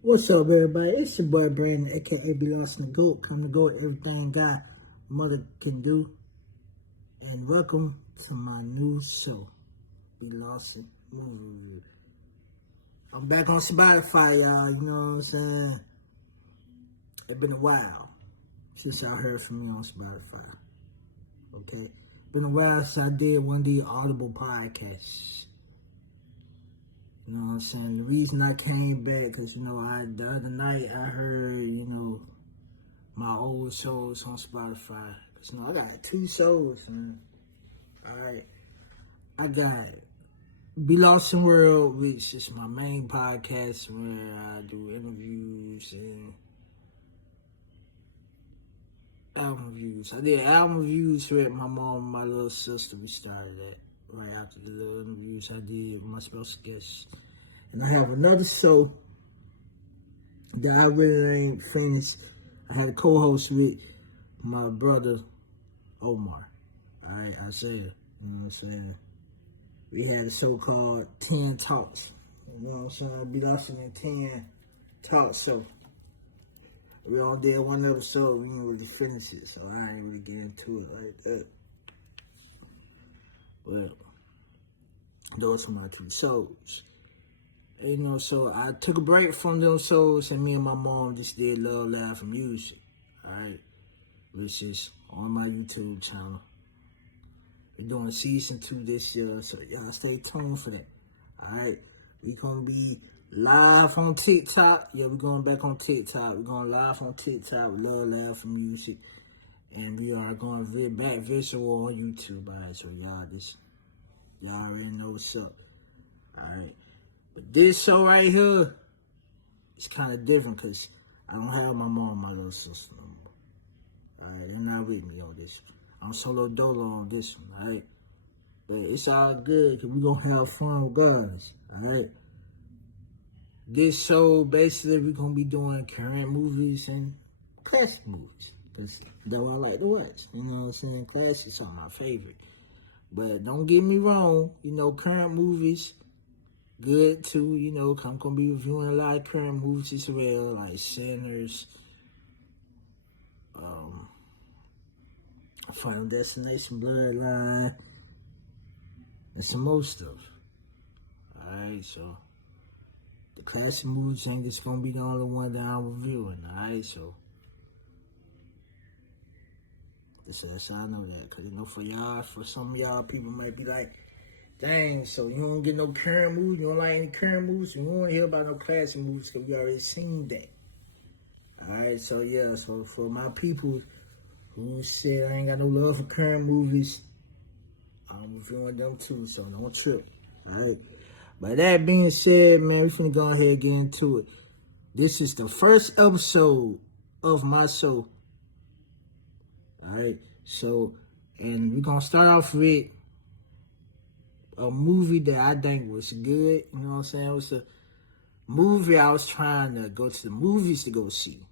What's up, everybody? It's your boy Brandon, aka B Lawson the GOAT. Come to go everything God mother can do. And welcome to my new show, B Lawson Movie Review. I'm back on Spotify, y'all. You know what I'm saying? It's been a while since y'all heard from me on Spotify. Okay? Been a while since I did one of the Audible podcasts. You know what I'm saying? The reason I came back, because, the other night I heard, my old shows on Spotify. Cause, I got 2 shows, man. Alright. I got Be Lost in World, which is my main podcast where I do interviews and album reviews. I did album reviews with my mom and my little sister. We started that right after the little interviews I did with my special guests. And I have another show that I really ain't finished. I had a co-host with my brother, Omar. Alright, I said, you know what I'm saying? We had a show called 10 Talks. You know what I'm saying? Be Lawson in 10 Talks. So we all did one episode. We didn't really finish it, so I ain't really get into it like that. But those were my 2 shows. So I took a break from them shows, and me and my mom just did Love, Laugh, and Music. Alright? Which is on my YouTube channel. We're doing season 2 this year, so y'all stay tuned for that. Alright? We gonna be live on TikTok. Yeah, we're going back on TikTok. We're going live on TikTok with Love, Laugh, and Music. And we are going back visual on YouTube. Alright, so y'all already know what's up. Alright? But this show right here is kind of different because I don't have my mom and my little sister no more. Alright, they're not with me on this one. I'm solo dolo on this one, alright? But it's all good because we're going to have fun regardless, alright? This show, basically, we're going to be doing current movies and classic movies. Because that's what I like to watch. You know what I'm saying? Classics are my favorite. But don't get me wrong, current movies, good too, I'm going to be reviewing a lot of current movies as well, like Sinners, Final Destination, Bloodline, and some more stuff. Alright, so the classic movies ain't just going to be the only one that I'm reviewing, alright, so that's how I know that, because, for some of y'all, people might be like, dang, so you don't get no current movies, you don't like any current movies, you don't want to hear about no classic movies because we already seen that. Alright, so yeah, so for my people who said I ain't got no love for current movies, I'm reviewing them too, so don't trip. Alright. By that being said, man, we finna go ahead and get into it. This is the first episode of my show. Alright, so, and we're gonna start off with a movie that I think was good, you know what I'm saying? It was a movie I was trying to go to the movies to go see.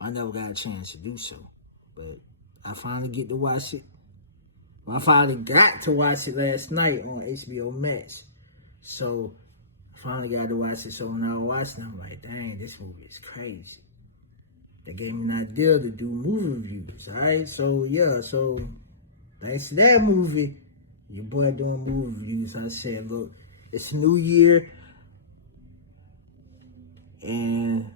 I never got a chance to do so, but I finally get to watch it. Well, I finally got to watch it last night on HBO Max. So, I finally got to watch it. So when I watched it, I'm like, dang, this movie is crazy. That gave me an idea to do movie reviews, alright? So, yeah, so thanks to that movie, your boy doing movie reviews. I said, look, it's a new year, and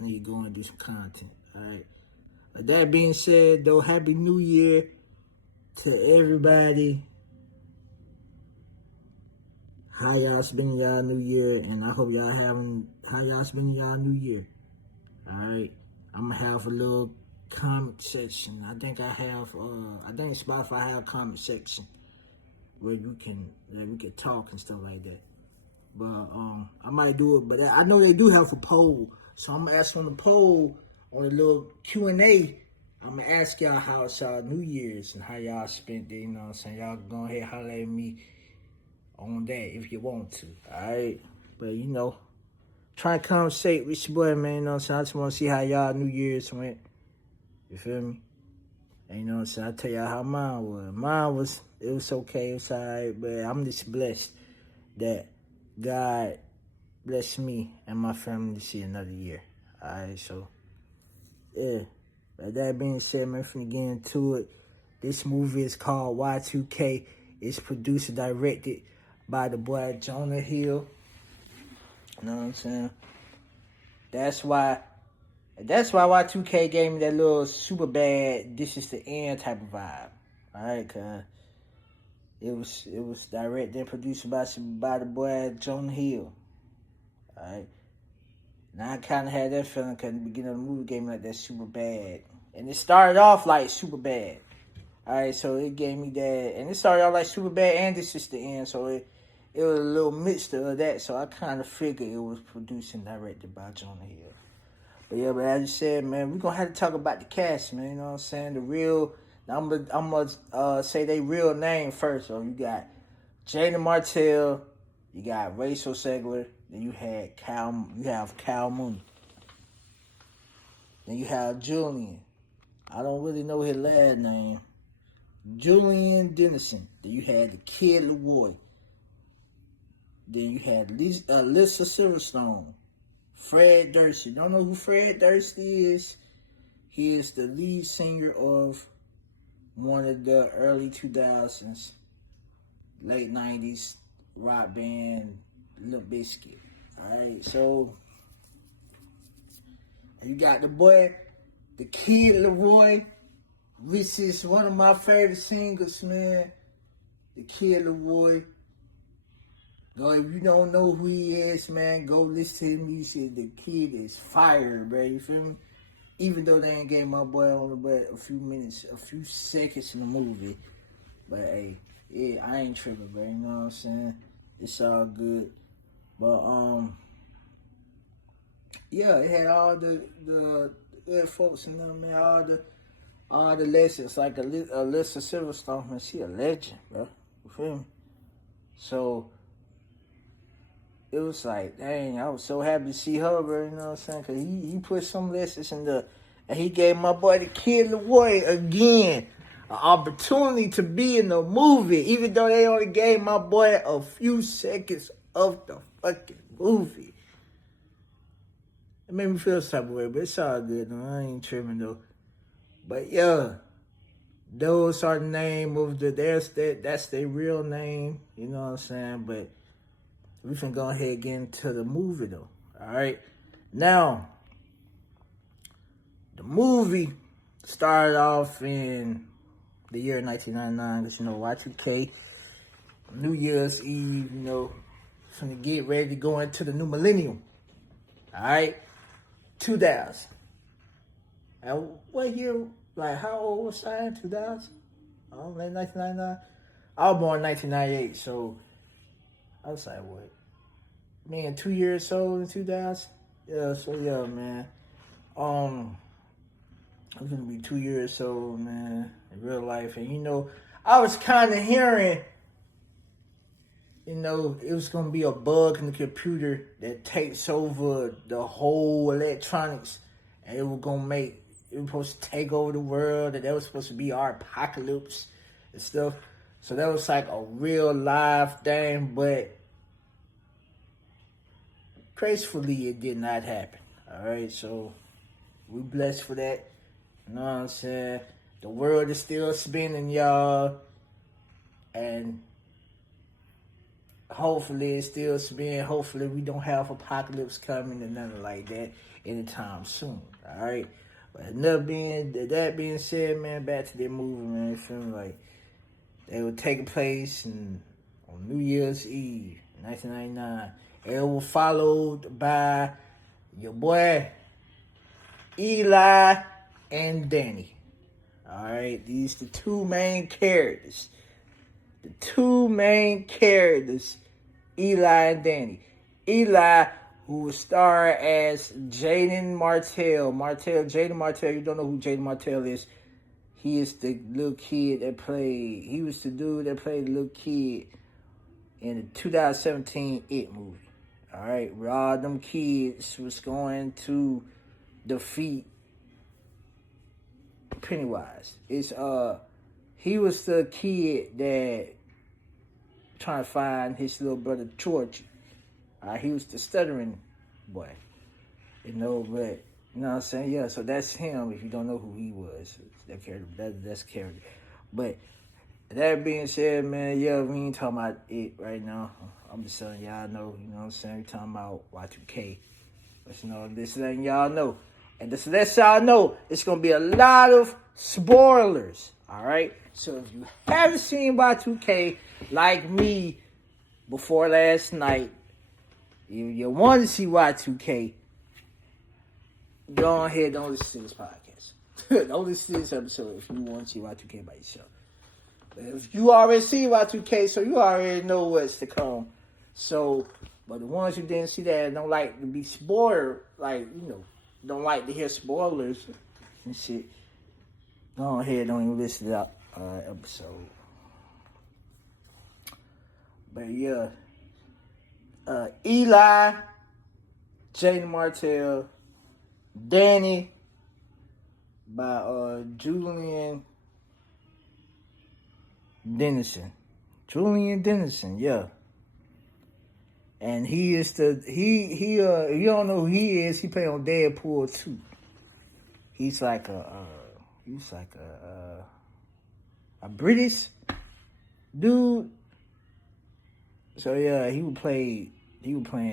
I need to go and do some content, alright? That being said, though, Happy New Year to everybody. How y'all spending y'all New Year, and I hope y'all how y'all spending y'all New Year, alright? I'm gonna have a little comment section. I think Spotify have a comment section where we can talk and stuff like that. But I might do it. But I know they do have a poll, so I'm gonna ask on the poll on a little Q&A. I'm gonna ask y'all how it's y'all New Year's and how y'all spent it. You know what I'm saying? Y'all go ahead and holler at me on that if you want to. All right, but try to conversate with your boy, man. You know what I'm saying? I just want to see how y'all New Year's went. You feel me? And you know what I'm saying? I'll tell y'all how mine was. It was okay. It was all right, but I'm just blessed that God bless me and my family to see another year. Alright, so yeah. But that being said, man, finna get into it. This movie is called Y2K. It's produced and directed by the boy Jonah Hill. You know what I'm saying? That's why Y2K gave me that little super bad, this is the end type of vibe. Alright, cause it was directed and produced by the boy Jonah Hill. Alright. Now I kinda had that feeling cause the beginning of the movie gave me like that super bad. And it started off like super bad. Alright, so it gave me that, and it started off like super bad, and this is the end, so it was a little mixture of that, so I kind of figured it was produced and directed by Jonah Hill. But yeah, but as you said, man, we're going to have to talk about the cast, man, you know what I'm saying? The real, I'm going to say they real name first. So you got Jaeden Martell, you got Rachel Zegler, then you have Kyle Mooney. Then you have Julian. I don't really know his last name. Julian Dennison. Then you had the kid Laroi. Then you had Alyssa Silverstone. Fred Durst. Don't know who Fred Durst is? He is the lead singer of one of the early 2000s, late 90s rock band, Limp Bizkit. Alright, so you got the boy, the kid Laroi. This is one of my favorite singers, man. The kid Laroi. Go, if you don't know who he is, man, go listen to his music. The kid is fire, bro. You feel me? Even though they ain't gave my boy only but a few seconds in the movie. But hey, yeah, I ain't tripping, bro. You know what I'm saying? It's all good. But yeah, it had all the good folks in there, man. All the legends, like Alyssa Silverstone, man, she a legend, bro. You feel me? So it was like, dang, I was so happy to see her, bro. You know what I'm saying? Cause he put some lessons in and he gave my boy the kid Laroi again an opportunity to be in the movie, even though they only gave my boy a few seconds of the fucking movie. It made me feel some type of way, but it's all good, though. I ain't tripping though. But yeah, those are the name of that's their real name, you know what I'm saying? But we finna go ahead and get into the movie though. Alright. Now, the movie started off in the year 1999, because you know, Y2K, New Year's Eve, you know, finna get ready to go into the new millennium. Alright? 2000. And what year, like, how old was I in 2000? Oh, late 1999? I was born in 1998, so I was like, what? Man, 2 years old in 2000? Yeah, so yeah, man. I'm gonna be 2 years old, man, in real life. And, you know, I was kind of hearing, you know, it was gonna be a bug in the computer that takes over the whole electronics, and it was supposed to take over the world, and that was supposed to be our apocalypse and stuff. So that was like a real live thing, but gracefully it did not happen. Alright, so we blessed for that. You know what I'm saying? The world is still spinning, y'all. And hopefully it's still spinning. Hopefully we don't have apocalypse coming and nothing like that anytime soon. Alright? But that being said, man, back to that movie, man. It feels like they were taking place on New Year's Eve, 1999. And it was followed by your boy Eli and Danny. Alright, these the two main characters. The two main characters, Eli and Danny. Eli, who will star as Jaeden Martell. Jaeden Martell, you don't know who Jaeden Martell is. He is the little kid he was the dude that played the little kid in the 2017 It movie. Alright, where all them kids was going to defeat Pennywise. He was the kid that trying to find his little brother Georgie. He was the stuttering boy. But, you know what I'm saying? Yeah, so that's him if you don't know who he was. That character, that's character. But that being said, man, yeah, we ain't talking about it right now. I'm just telling y'all know, you know what I'm saying? We talking about Y2K. But, you know, this letting y'all know. And this lets y'all know it's going to be a lot of spoilers, all right? So if you haven't seen Y2K like me before last night, you want to see Y2K, go ahead, don't listen to this podcast. Don't listen to this episode if you want to see Y2K by yourself. But if you already see Y2K, so you already know what's to come. So, but the ones who didn't see that and don't like to be spoiled, like, you know, don't like to hear spoilers and shit, go ahead, don't even listen to that episode. But yeah, Eli, Jaeden Martell, Danny by Julian Dennison. Julian Dennison, yeah. And he is if you don't know who he is, he played on Deadpool 2. He's like a British dude. So yeah, he was playing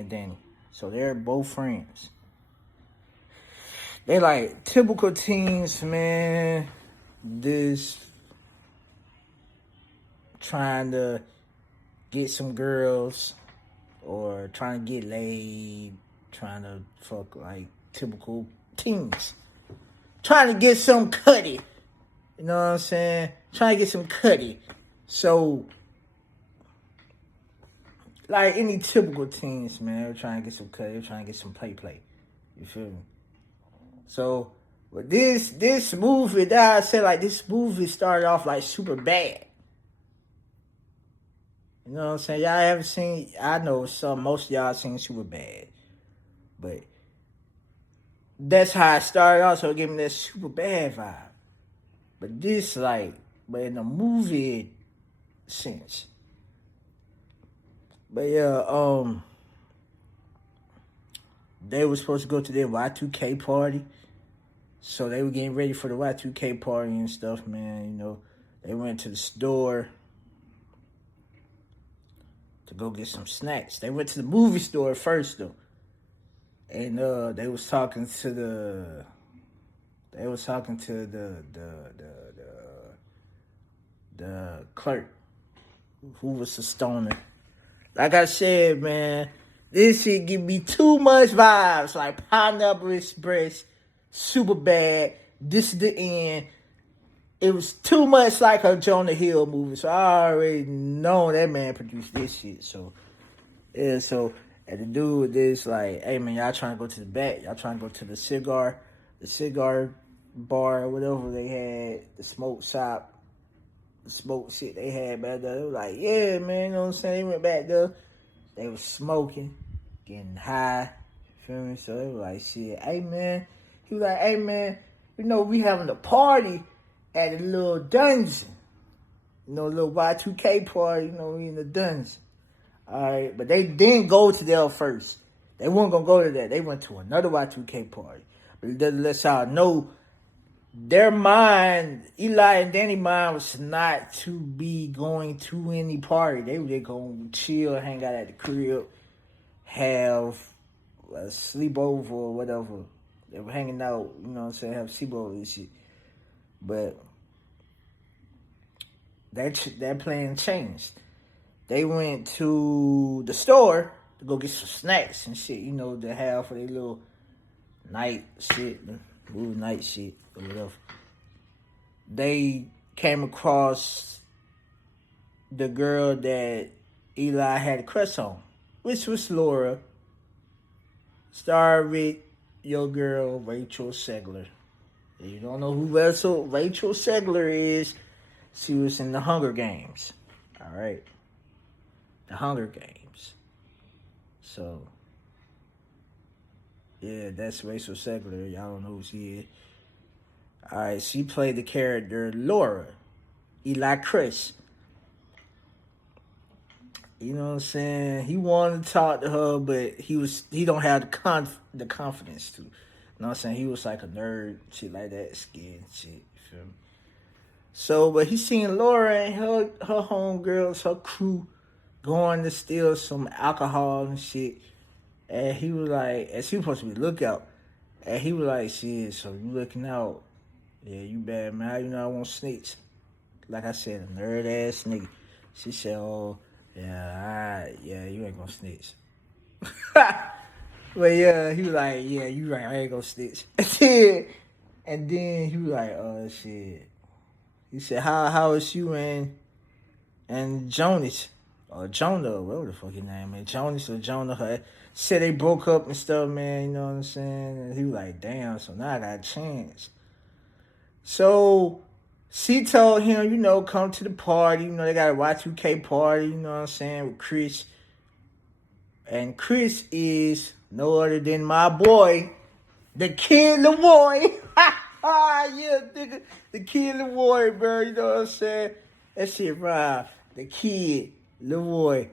Danny. So they're both friends. They like typical teens, man. This trying to get some girls or trying to get laid, trying to fuck like typical teens. Trying to get some cutty. You know what I'm saying? Trying to get some cutty. So, like any typical teens, man, they're trying to get some cutty, they're trying to get some play. You feel me? So, but this movie, that I said, like, this movie started off like super bad. You know what I'm saying? Y'all haven't seen, I know most of y'all seen super bad. But that's how it started off, so it gave me that super bad vibe. But this, like, but in the movie sense. But yeah, they were supposed to go to their Y2K party. So they were getting ready for the Y2K party and stuff, man. You know, they went to the store to go get some snacks. They went to the movie store first, though. And they was talking to the clerk who was a stoner. Like I said, man, this shit give me too much vibes. Like Pineapple Express, super bad. This is the end. It was too much like a Jonah Hill movie. So I already know that man produced this shit. So, yeah, so, and the dude is like, hey man, y'all trying to go to the back. Y'all trying to go to the cigar bar or whatever they had, the smoke shop. Smoke shit they had back there. They was like, yeah, man, you know what I'm saying? They went back there. They was smoking, getting high. You feel me? So they was like, shit, hey, man. He was like, hey, man, you know, we having a party at a little dungeon. You know, a little Y2K party. You know, we in the dungeon. All right, but they didn't go to there first. They weren't going to go to that. They went to another Y2K party. But that lets y'all know their mind, Eli and Danny mind, was not to be going to any party. They were just going to chill, hang out at the crib, have a sleepover or whatever. They were hanging out, you know what I'm saying, have sleepover and shit. But that plan changed. They went to the store to go get some snacks and shit, you know, to have for their little night shit, movie night shit or whatever. They came across the girl that Eli had a crush on, which was Laura, starred with your girl Rachel Zegler. If you don't know who Rachel Zegler is, she was in the Hunger Games. All right, the Hunger Games. So yeah, that's Rachel Zegler. Y'all don't know who she is. All right, she played the character Laura, Eli Chris. You know what I'm saying? He wanted to talk to her, but he don't have the confidence to. You know what I'm saying? He was like a nerd, shit like that, scared shit. You feel me? So, but he seen Laura and her homegirls, her crew, going to steal some alcohol and shit. And he was like, and she was supposed to be lookout. And he was like, shit, so you looking out. Yeah, you bad, man. You know I won't snitch. Like I said, a nerd ass nigga. She said, oh, yeah, yeah, you ain't gonna snitch. But yeah, he was like, yeah, you right, I ain't gonna snitch. And then he was like, oh shit. He said, how is you and Jonas or Jonah, whatever the fuck his name is, Jonas or Jonah, said they broke up and stuff, man. You know what I'm saying? And he was like, damn. So now I got a chance. So she told him, you know, come to the party. You know, they got a Y2K party. You know what I'm saying, with Chris. And Chris is no other than my boy, the kid Leroy. Yeah, nigga. The kid Leroy, bro. You know what I'm saying? That shit right. The kid Leroy.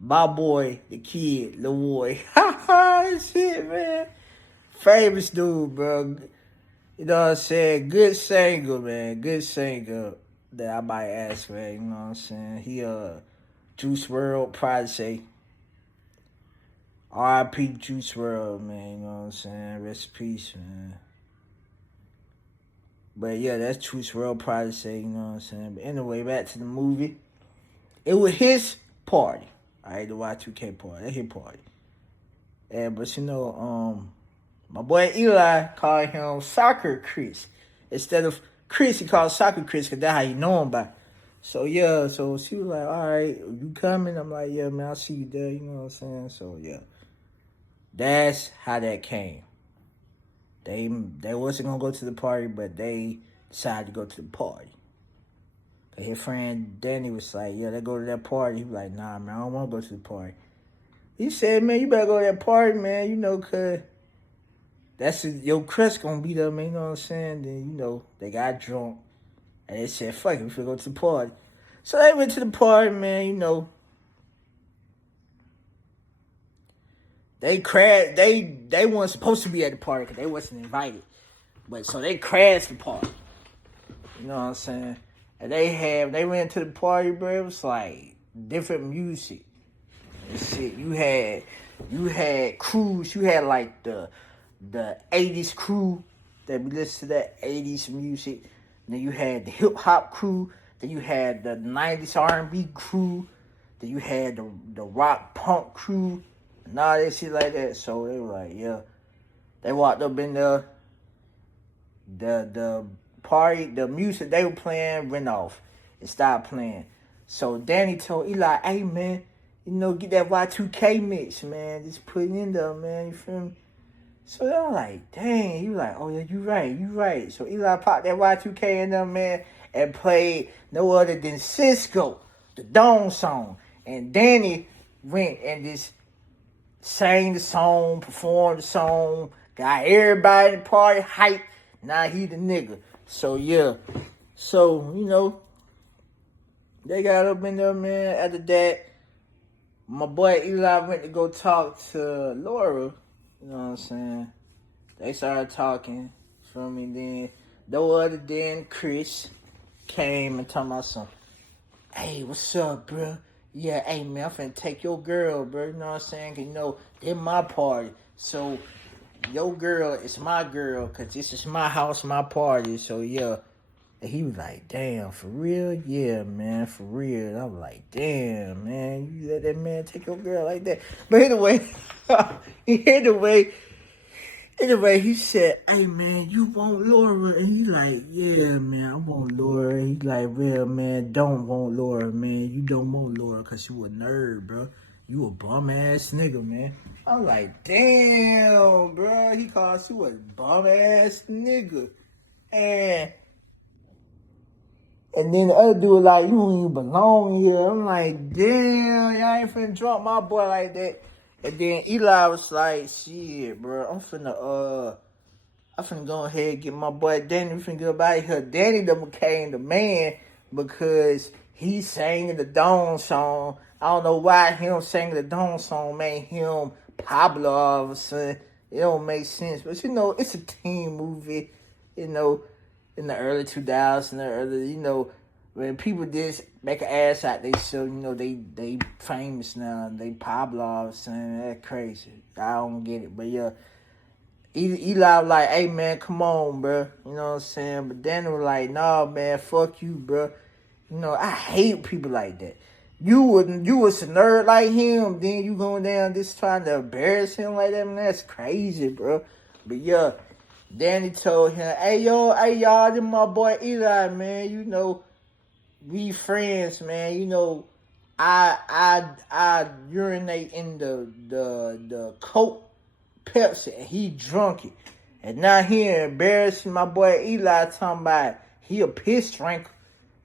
My boy, the kid Leroy. Shit, man. Famous dude, bro. You know what I'm saying? Good singer, man. Good singer that I might ask, man. You know what I'm saying? He Juice WRLD prodigy. R.I.P. Juice WRLD, man. You know what I'm saying? Rest in peace, man. But yeah, that's Juice WRLD prodigy, you know what I'm saying? But anyway, back to the movie. It was his party. Alright, the Y2K party. That's his party. Yeah, but you know, my boy Eli called him Soccer Chris. Instead of Chris, he called Soccer Chris because that's how you know him by. So yeah, so she was like, alright, you coming? I'm like, yeah, man, I'll see you there, you know what I'm saying? So yeah. That's how that came. They wasn't gonna go to the party, but they decided to go to the party. His friend Danny was like, yeah, they go to that party. He was like, nah, man, I don't want to go to the party. He said, man, you better go to that party, man, you know, because that's your crest going to be there, man, you know what I'm saying? Then, you know, they got drunk, and they said, fuck it, we finna go to the party. So they went to the party, man, you know. They crashed, they weren't supposed to be at the party because they wasn't invited. But so they crashed the party. You know what I'm saying? And they went to the party, bro. It was like different music and shit. You had crews. You had like the 80s crew that we listen to that 80s music. Then you had the hip hop crew. Then you had the 90s R&B crew. Then you had the rock punk crew. And all that shit like that. So they were like, yeah. They walked up in there. The party, the music they were playing went off. It stopped playing. So Danny told Eli, hey man, you know, get that Y2K mix, man. Just put it in there, man. You feel me? So they were like, dang. He was like, oh yeah, you right. So Eli popped that Y2K in there, man, and played no other than Cisco, the Dawn song. And Danny went and just sang the song, performed the song, got everybody in the party hyped. Now he the nigga. So yeah. So, you know, they got up in there, man. After that, my boy Eli went to go talk to Laura. You know what I'm saying? They started talking. Feel me? Then no other than Chris came and told me something. Hey, what's up, bro? Yeah, hey, man, I'm finna take your girl, bro. You know what I'm saying? 'Cause, you know, they're my party. So, your girl is my girl, 'cause this is my house, my party. So, yeah. And he was like, damn, for real? Yeah, man, for real. And I was like, damn, man, you let that man take your girl like that. But anyway, he said, hey, man, you want Laura? And he like, yeah, man, I want Laura. He like, real, man, don't want Laura, man. You don't want Laura because you a nerd, bro. You a bum-ass nigga, man. I'm like, damn, bro. He calls you a bum-ass nigga. And then the other dude like, you don't even belong here. I'm like, damn, y'all ain't finna drop my boy like that. And then Eli was like, shit, bro, I'm finna go ahead and get my boy Danny. We finna get up out of here. Danny done became the man because he sang the Dawn song I don't know why him singing the Dawn song made him popular all of a sudden. It don't make sense. But, you know, it's a teen movie, you know, in the early 2000s, when people just make an ass out they so, you know, they famous now. They popular all of a sudden. That's crazy. I don't get it. But, yeah, Eli was like, hey, man, come on, bro. You know what I'm saying? But Danny was like, nah, man, fuck you, bro. You know, I hate people like that. You was a nerd like him, then you going down just trying to embarrass him like that, man, that's crazy, bro. But yeah, Danny told him, hey y'all, this my boy Eli, man. You know, we friends, man. You know, I urinate in the Coke Pepsi and he drunk it. And now he embarrassing my boy Eli talking about he a piss drinker.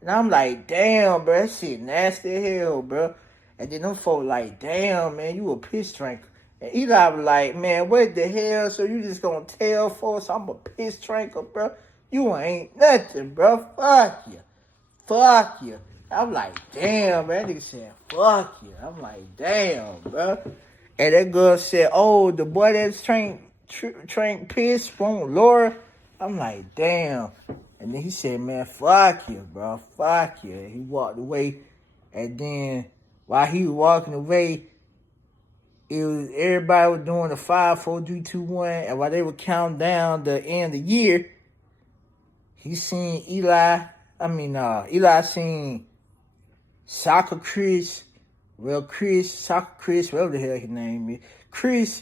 And I'm like, damn, bro, that shit nasty as hell, bro. And then them folk like, damn, man, you a piss drinker. And Eli was like, man, what the hell? So you just gonna tell folks I'm a piss drinker, bro? You ain't nothing, bro. Fuck you. Fuck you. I'm like, damn, man. That nigga said, fuck you. I'm like, damn, bro. And that girl said, oh, the boy that's drank piss from Laura. I'm like, damn. And then he said, man, fuck you, bro. Fuck you. And he walked away. And then while he was walking away, everybody was doing the 5, 4, 3, 2, 1. And while they were counting down the end of the year, he seen Eli seen Soccer Chris, Soccer Chris, whatever the hell his name is. Chris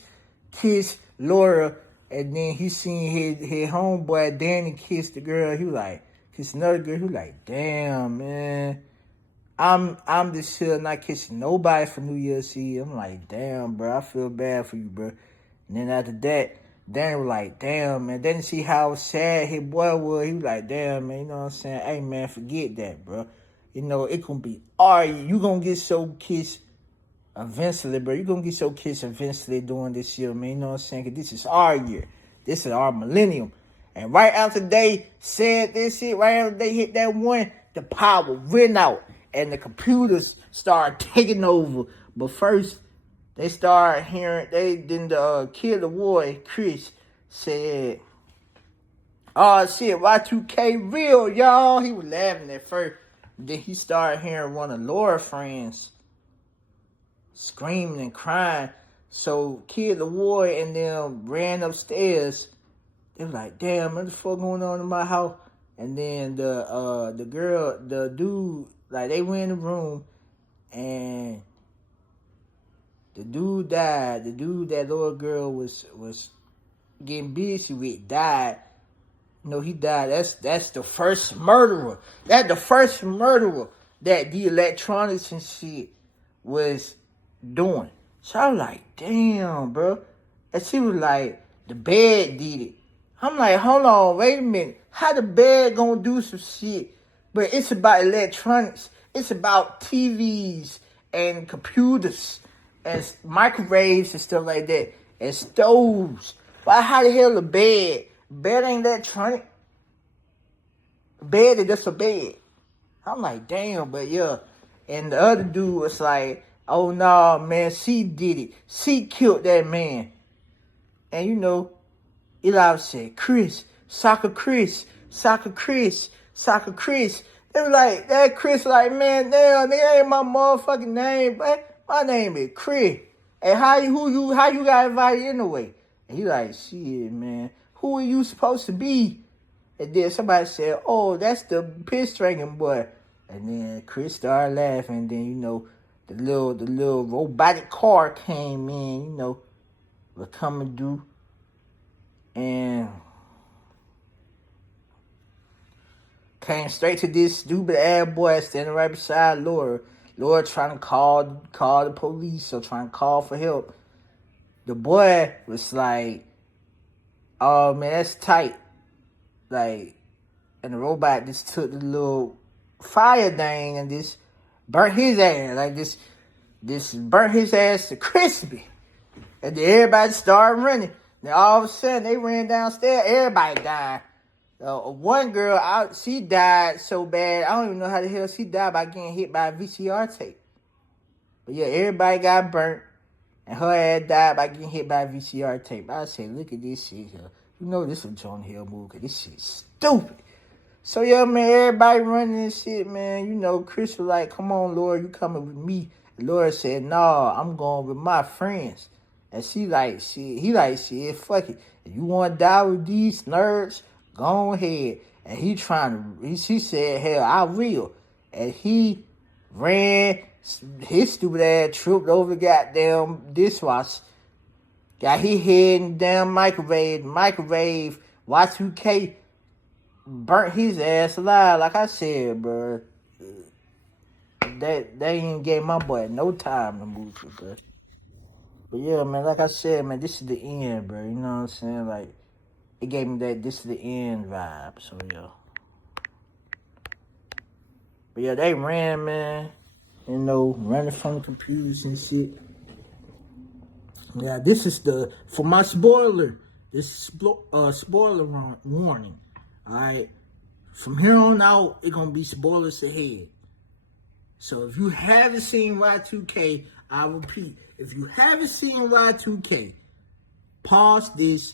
kissed Laura. And then he seen his homeboy Danny kiss the girl. He was like, kiss another girl. He was like, damn, man. I'm just here not kissing nobody for New Year's Eve. I'm like, damn, bro. I feel bad for you, bro. And then after that, Danny was like, damn, man. Didn't see how sad his boy was. He was like, damn, man. You know what I'm saying? Hey, man, forget that, bro. You know, it gonna be all you gonna get so kissed eventually, bro. You're going to get your kids eventually during this year, man. You know what I'm saying? Because this is our year. This is our millennium. And right after they said this shit, right after they hit that one, the power went out. And the computers started taking over. But first, they started hearing, the kid, the boy, Chris, said, oh, shit, Y2K real, y'all. He was laughing at first. Then he started hearing one of Laura's friends screaming and crying. So Kid LaWoy and them ran upstairs. They were like, damn, what the fuck going on in my house? And then the dude, like they went in the room and the dude died. The dude that little girl was getting busy with died. No, he died. That's the first murderer. That's the first murderer that the electronics and shit was doing. So I was like, damn, bro. And she was like, the bed did it. I'm like, hold on, wait a minute. How the bed gonna do some shit? But it's about electronics. It's about TVs and computers and microwaves and stuff like that. And stoves. But how the hell the bed? Bed ain't electronic. Bed is just a bed. I'm like, damn, but yeah. And the other dude was like, oh, no, man, she did it. She killed that man. And, you know, Eli said, Chris, Soccer Chris, Soccer Chris, Soccer Chris. They were like, that Chris like, man, damn, nigga ain't my motherfucking name, but my name is Chris. And how you got invited anyway? And he like, shit, man, who are you supposed to be? And then somebody said, oh, that's the piss drinking boy. And then Chris started laughing. And then, you know, the little robotic car came in, you know, was coming through. And came straight to this stupid ass boy standing right beside Laura. Laura trying to call the police or trying to call for help. The boy was like, oh, man, that's tight. Like, and the robot just took the little fire thing and just burnt his ass. Like, this burnt his ass to crispy. And then everybody started running. Then all of a sudden, they ran downstairs. Everybody died. One girl, she died so bad, I don't even know how the hell she died by getting hit by a VCR tape. But yeah, everybody got burnt. And her ass died by getting hit by a VCR tape. I said, look at this shit here. You know this is a Jonah Hill movie, because this shit's stupid. So yeah, man, everybody running this shit, man. You know, Chris was like, come on, Laura, you coming with me. And Laura said, nah, I'm going with my friends. And he like, shit, fuck it. If you want to die with these nerds, go ahead. And she said, hell, I will. And he ran, his stupid ass tripped over the goddamn dishwasher. Got his head in the damn microwave. Y2K burnt his ass alive. Like I said, bro. They ain't gave my boy no time to move, bro. But yeah, man, like I said, man, this is the end, bro. You know what I'm saying? Like, it gave me that this is the end vibe. So, yeah. But yeah, they ran, man. You know, running from the computers and shit. Yeah, this is for my spoiler. This is spoiler warning. Alright? From here on out, it's going to be spoilers ahead. So if you haven't seen Y2K, I repeat, if you haven't seen Y2K, pause this,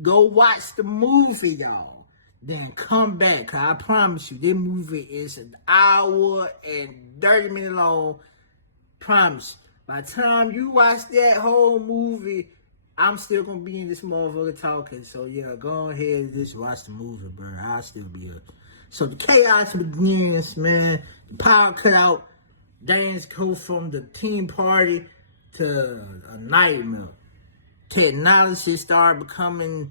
go watch the movie, y'all. Then come back, cause I promise you, this movie is an hour and 30 minutes long. Promise. By the time you watch that whole movie, I'm still gonna be in this motherfucker talking. So yeah, go ahead and just watch the movie, bro. I'll still be here. So the chaos begins, man. The power cut out. Dance go from the team party to a nightmare. Technology start becoming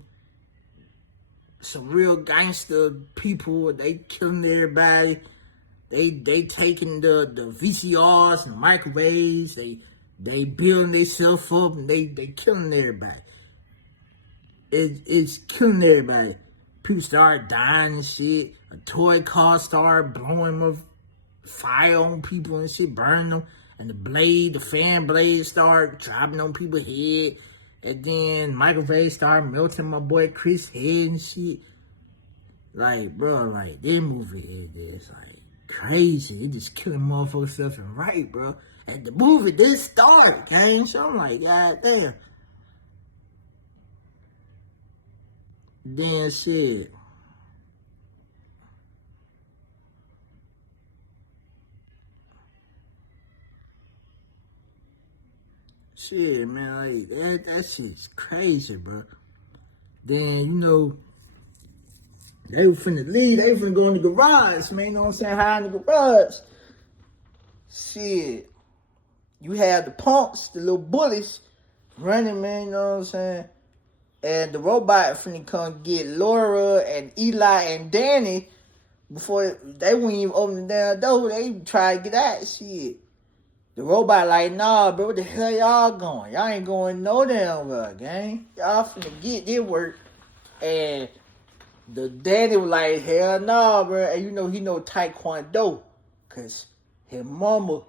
some real gangster people. They killing everybody. They taking the VCRs and the microwaves. They building themselves up and they killing everybody. It's killing everybody. People start dying and shit. A toy car start blowing up fire on people and shit, burning them. And the fan blade start dropping on people's head. And then microwave start melting my boy Chris' head and shit. Like, bro, like, this movie is like crazy. It just killing motherfuckers left and right, bro. And the movie did start, gang. So I'm like, god damn. Then shit. Shit, man, like, that shit's crazy, bro. Then, you know, they were finna leave. They were finna go in the garage, man. You know what I'm saying? Hide in the garage. Shit. You have the punks, the little bullies, running, man. You know what I'm saying? And the robot finna come get Laura and Eli and Danny before they wouldn't even open the damn door. They try to get out. Shit. The robot like, nah, bro, where the hell y'all going? Y'all ain't going no damn well, gang. Y'all finna get this work. And the daddy was like, hell nah, bro. And you know he know Taekwondo. Because his mama,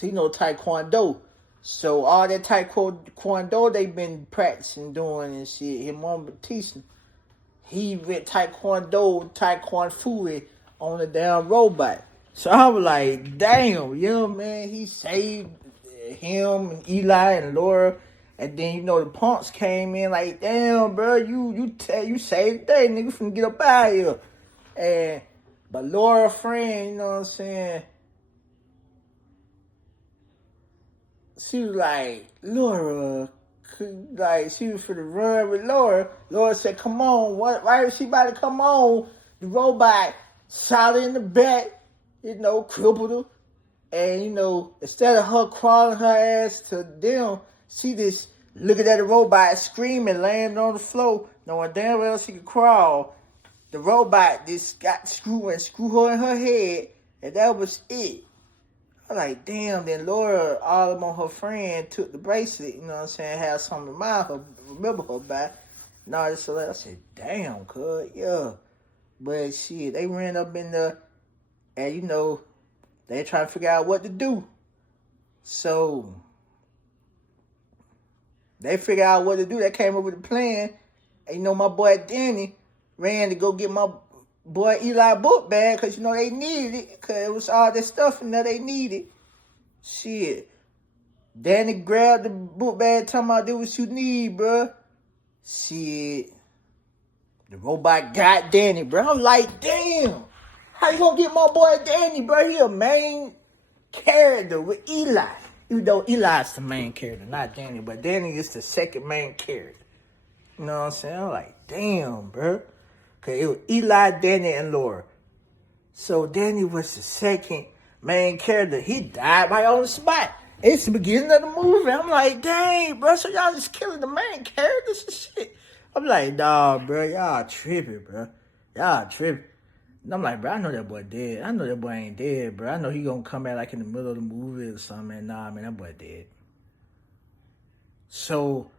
he know Taekwondo. So all that Taekwondo they been practicing doing and shit, his mama teaching. He went Taekwondo Fu on the damn robot. So I was like, damn, you know, man, he saved him and Eli and Laura. And then, you know, the punks came in like, damn, bro, you saved the day, nigga, finna get up out of here. But Laura friend, you know what I'm saying, she was like, Laura, like, she was finna run with Laura. Laura said, come on, why is she about to come on? The robot shot her in the back. You know, crippled her. And, you know, instead of her crawling her ass to them, she just looking at the robot screaming, laying on the floor, knowing damn well she could crawl. The robot just got screw her in her head, and that was it. I was like, damn, then Laura, all of them on her friend, took the bracelet, you know what I'm saying, had something to remind her, remember her by. And all this, so I said, damn, cuz, yeah. But shit, they ran up in the, and, you know, they trying to figure out what to do. So, they figured out what to do. They came up with a plan. And, you know, my boy Danny ran to go get my boy Eli book bag because, they needed it because it was all this stuff in there they needed. Shit. Danny grabbed the book bag talking about this what you need, bro. Shit. The robot got Danny, bro. I'm like, damn. How you gonna get my boy Danny, bro? He a main character with Eli. Even though Eli's the main character, not Danny. But Danny is the second main character. You know what I'm saying? I'm like, damn, bro. Because it was Eli, Danny, and Laura. So Danny was the second main character. He died right on the spot. It's the beginning of the movie. I'm like, dang, bro. So y'all just killing the main characters and shit. I'm like, dawg, bro. Y'all tripping, bro. Y'all tripping. And I'm like, bro, I know that boy dead. I know that boy ain't dead, bro. I know he gonna come back like in the middle of the movie or something. Man, nah, man, that boy dead. So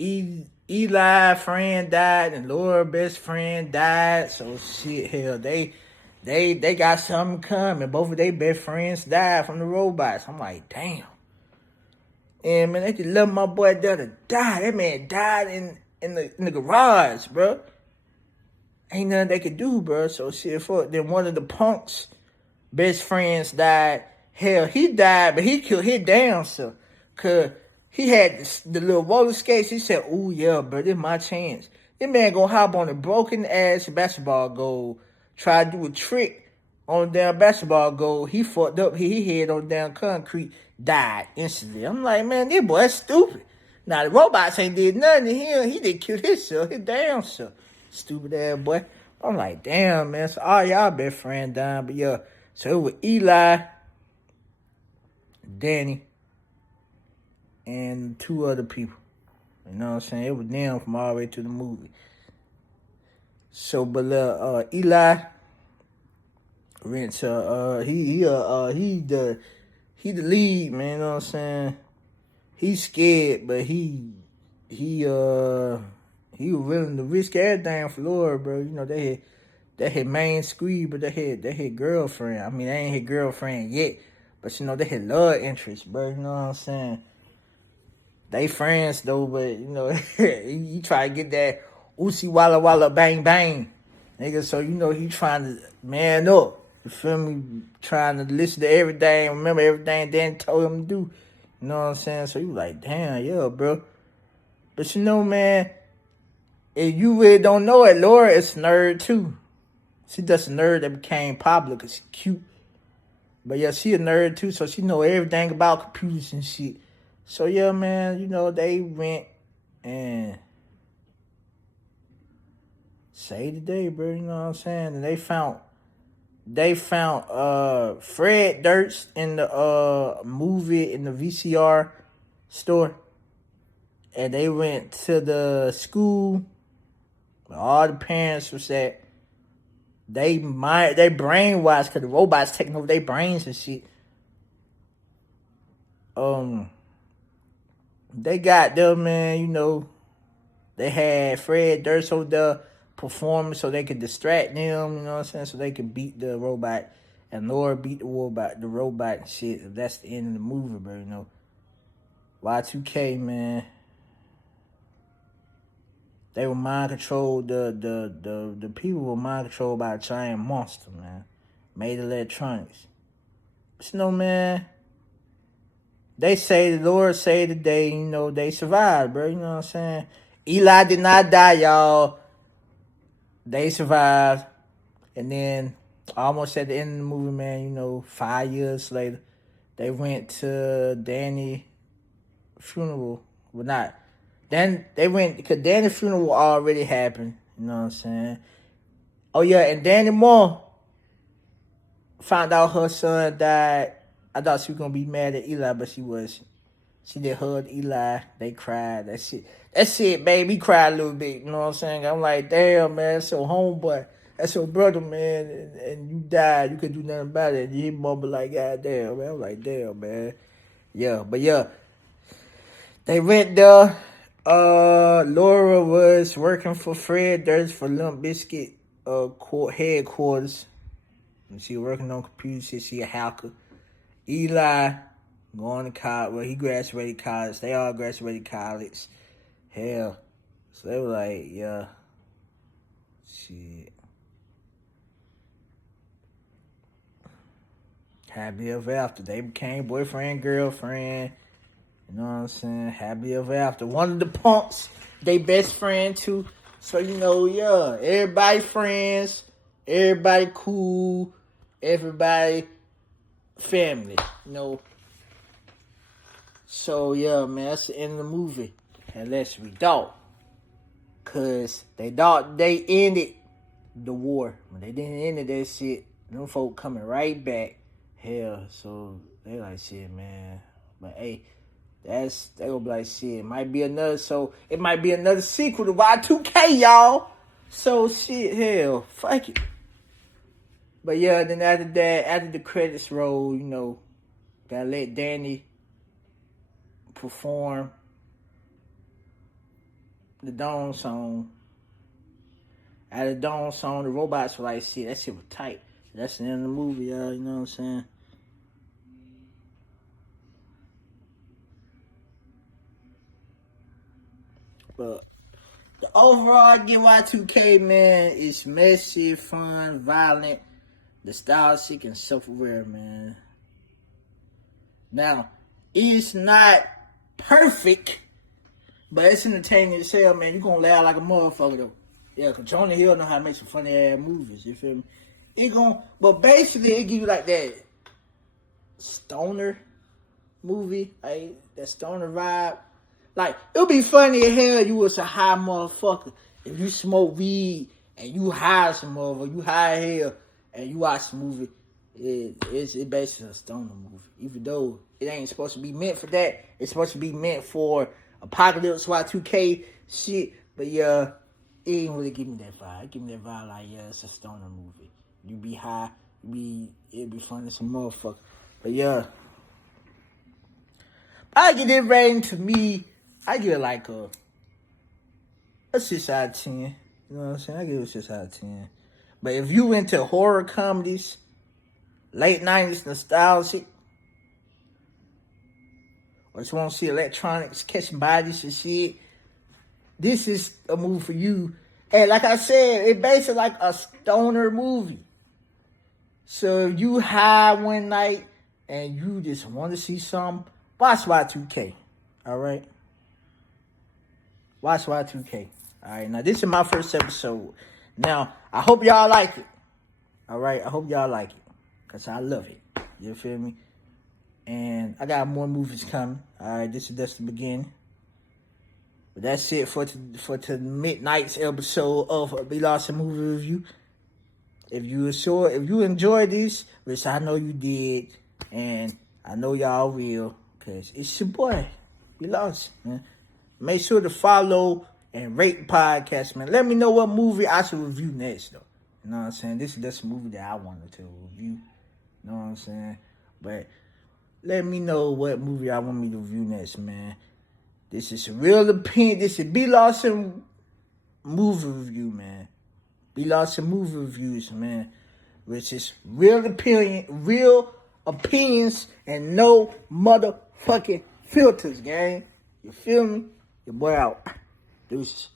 Eli friend died and Laura best friend died. So shit, hell, they got something coming. Both of their best friends died from the robots. I'm like, damn. And man, they just left my boy there to die. That man died in the garage, bro. Ain't nothing they could do, bro. So shit, then one of the punks' best friends died. Hell, he died, but he killed his damn self. Cause he had the little roller skates. He said, "Ooh yeah, bro, this my chance." This man gonna hop on a broken ass basketball goal, try to do a trick on the damn basketball goal. He fucked up. He hit on the damn concrete, died instantly. I'm like, man, this boy stupid. Now the robots ain't did nothing to him. He did kill himself, his damn self. Stupid ass boy. I'm like, damn, man. So all y'all best friend down, but yeah. So it was Eli, Danny, and two other people. You know what I'm saying? It was them from all the way to the movie. So, but Eli went to he the lead, man. You know what I'm saying? He's scared, but he was willing to risk everything for Laura, bro. You know, they had main squeeze, but they had girlfriend. I mean, they ain't had girlfriend yet, but they had love interest, bro. You know what I'm saying? They friends though, but you try to get that Uzi Walla Walla Bang Bang, nigga. So he trying to man up. You feel me? Trying to listen to everything, remember everything Dan told him to do. You know what I'm saying? So you like, damn, yeah, bro. But man, if you really don't know it, Laura is a nerd too. She just a nerd that became popular because she's cute. But yeah, she a nerd too, so she know everything about computers and shit. So yeah, man, they went and saved the day, bro. You know what I'm saying? And they found Fred Durst in the movie in the VCR store. And they went to the school. All the parents was that they brainwashed because the robots taking over their brains and shit. They got them, man, they had Fred Durst over there performing so they could distract them, you know what I'm saying? So they could beat the robot. And Laura beat the robot and shit. That's the end of the movie, bro, Y2K, man. They were mind controlled. The people were mind controlled by a giant monster, man. Made electronics. But man, they say the Lord saved the day, they survived, bro. You know what I'm saying? Eli did not die, y'all. They survived. And then almost at the end of the movie, man, 5 years later, they went to Danny's funeral. Well, not. Then they went, because Danny's funeral already happened. You know what I'm saying? Oh, yeah, and Danny Moore found out her son died. I thought she was going to be mad at Eli, but she wasn't. She did hug Eli. They cried. That shit made me cry a little bit. You know what I'm saying? I'm like, damn, man, that's your homeboy. That's your brother, man. And you died. You could do nothing about it. And you mumble like, God damn, man. I'm like, damn, man. Yeah, but yeah. They went there. Laura was working for Fred Durst for Limp Bizkit headquarters. And she was working on computers. She a hacker. Eli going to college. Well, he graduated college. They all graduated college. Hell. So they were like, yeah. Shit. Happy ever after. They became boyfriend, girlfriend. You know what I'm saying? Happy ever after. One of the punks, they best friend too. So, yeah, everybody friends, everybody cool, everybody family, So, yeah, man, that's the end of the movie. Unless we don't. Because they thought they ended the war. When they didn't end that shit, them folk coming right back. Hell, so they like, shit, man. But, hey, they gonna be like, shit, it might be another sequel to Y2K, y'all. So, shit, hell, fuck it. But, yeah, then after that, after the credits roll, gotta let Danny perform the Dawn song. At the Dawn song, the robots were like, shit, that shit was tight. That's the end of the movie, y'all, you know what I'm saying? But the overall get Y2K, man, is messy, fun, violent, nostalgic, and self-aware, man. Now, it's not perfect, but it's entertaining as hell, man. You're gonna laugh like a motherfucker, though. Yeah, because Jonah Hill know how to make some funny-ass movies, you feel me? But basically, it give you like that stoner movie, like that stoner vibe. Like, it would be funny as hell you was a high motherfucker if you smoke weed and you high some motherfucker, you high as hell, and you watch the movie. It's basically a stoner movie. Even though it ain't supposed to be meant for that. It's supposed to be meant for apocalypse Y2K shit. But yeah, it ain't really give me that vibe. It give me that vibe like, yeah, it's a stoner movie. You be high, it'd be fun as some motherfucker. But yeah, I give it rating to me. I give it like a 6 out of 10. You know what I'm saying? I give it a 6 out of 10. But if you into horror comedies, late 90s nostalgic, or just want to see electronics catching bodies and shit, this is a movie for you. And like I said, it's basically like a stoner movie. So if you high one night and you just want to see something, watch Y2K. All right? Watch Y2K. All right, now this is my first episode. Now, I hope y'all like it. All right, I hope y'all like it. Because I love it. You feel me? And I got more movies coming. All right, this is just the beginning. But that's it for the midnight's episode of the Lawson Movie Review. If you enjoyed this, which I know you did, and I know y'all will, because it's your boy, we Lawson, man. Make sure to follow and rate the podcast, man. Let me know what movie I should review next, though. You know what I'm saying? This is just a movie that I wanted to review. You know what I'm saying? But let me know what movie I want me to review next, man. This is a real opinion. This is B. Lawson Movie Review, man. B. Lawson Movie Reviews, man. Which is real opinions, and no motherfucking filters, gang. You feel me? Your boy out. Deuces.